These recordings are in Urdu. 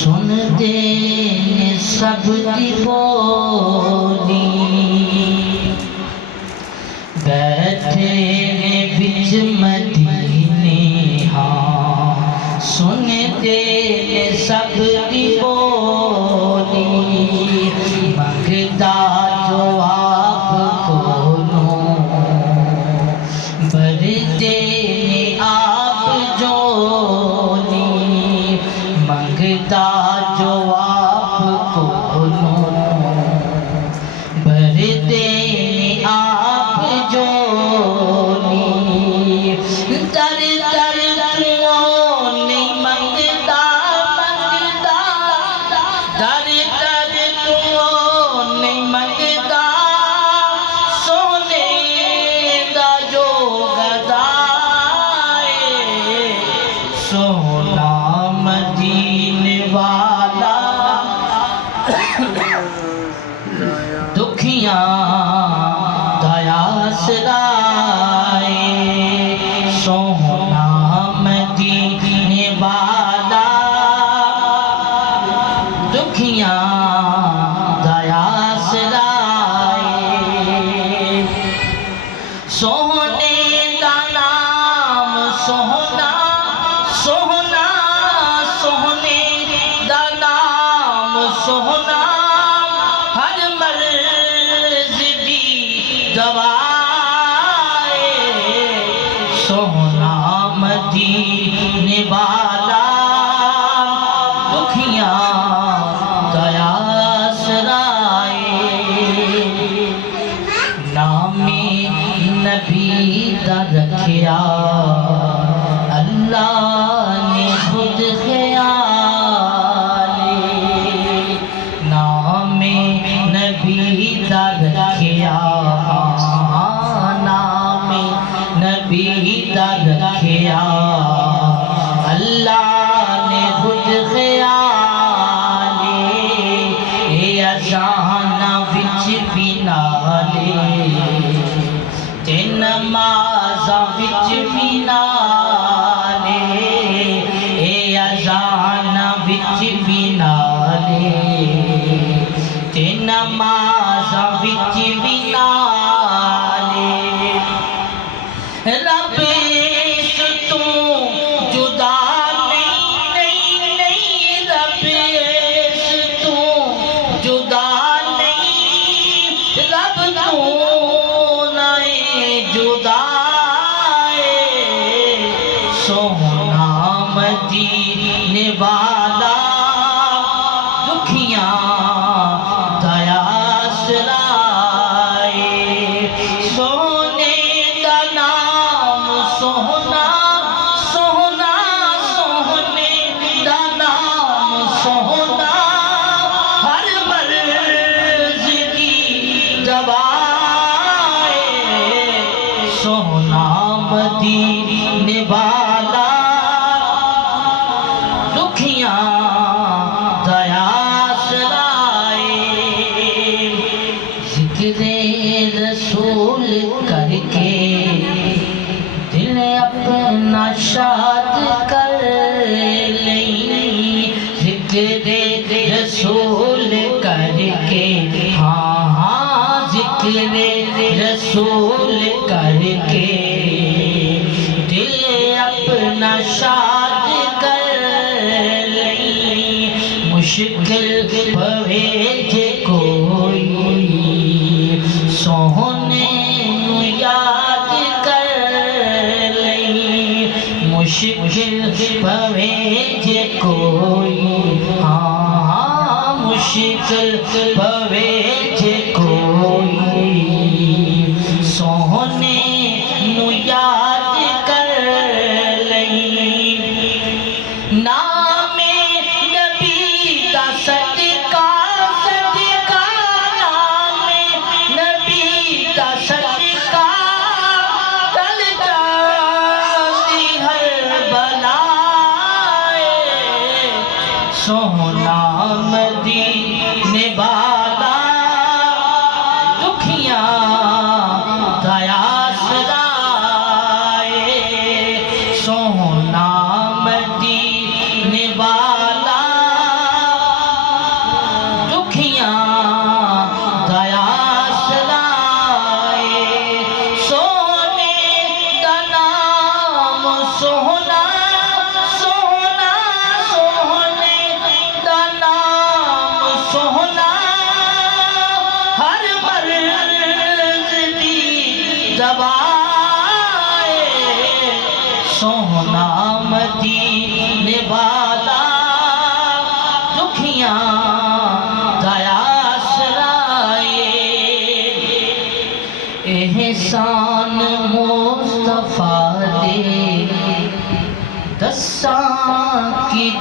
سنتے سب کی بولی بیٹھے بچ مدینے ہاں سنتے سب کی بولی مانگتا جو آپ کو بھرتے آپ جولی مانگتا جو آپ کو بھرتے آپ جولی در در کیوں نہیں مانگتا مانگتا در در کیوں نہیں مانگتا سونے دا جو گدائے سونا مدینے والا دکھیاں دیا سرائے سونا مدینے والا دکھیاں دیا سرائے سونے دا نام سونا سونا سونے دا نام سونا ہر مرض دی دوائے سونا مدینے والا دکھیاں دیا سرائے نام نبی دا رکھیا اللہ نے خود خیال نام نبی دا رکھیا نام نبی دا رکھیا اللہ نے خود خیال اے اذان وچ بھی نالے تے نمازاں وچ بھی نالے اے اذان وچ بھی نالے تے نمازاں وچ بھی نالے رب اس تو جدا نہیں نہیں رب اس تو جدا نہیں رب تو نہیں جدا سونا مدینے والا دکھیاں دیا سرائے سونے دا نام سونا سونا سونے دا نام سونا ہر مرض کی دوائے سونا مدینے والا دکھیاں دیا سرائے ذکر رسول کر کے دل اپنا شاد کر لیں ذکر رسول کر کے ہاں ہاں ذکر رسول کر کے دل اپنا شاد کر لیں مشکل پوے جے کوئی سونے نو یاد کر لیں مشکل پوے جے کوئی ہاں مشکل پوے جے کوئی سونے نو یاد کر لیں نام نبی دا صدقہ صدقہ نام نبی دا صدقہ ٹل جاتی ہر بلائے سونا مدینے والا دکھیاں دیا سرائے سونا مدینے والا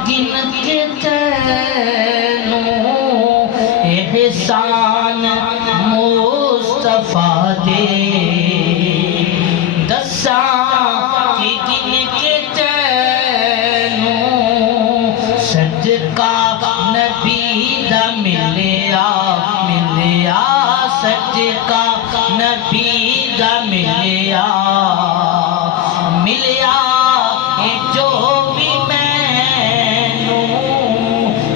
گن کے تینوں احسان مصطفیٰ دے دساں کی گن کے تینوں صدقہ نبی دا ملیا ملیا صدقہ نبی دا ملیا ملیا اے جو بھی مینوں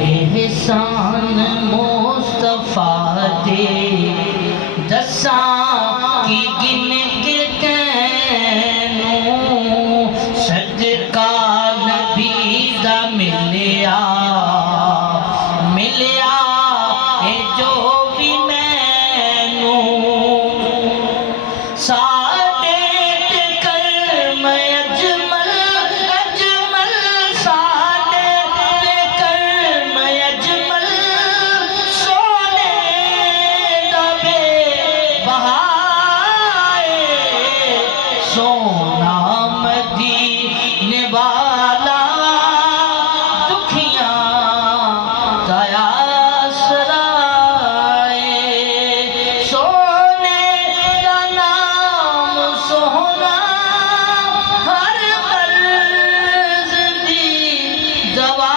احسان مصطفیٰ دے دساں کی گن کے تینوں صدقہ نبی دا ملیا ملیا اے جو بھی مینوں ساڈے تے کرم اجمل اجمل ساڈے تے کرم اجمل سونے دا بے بہائے سونا مدینے والا دکھیاں دیا سرائے سونے دا نام سونا ہر مرض دی دوا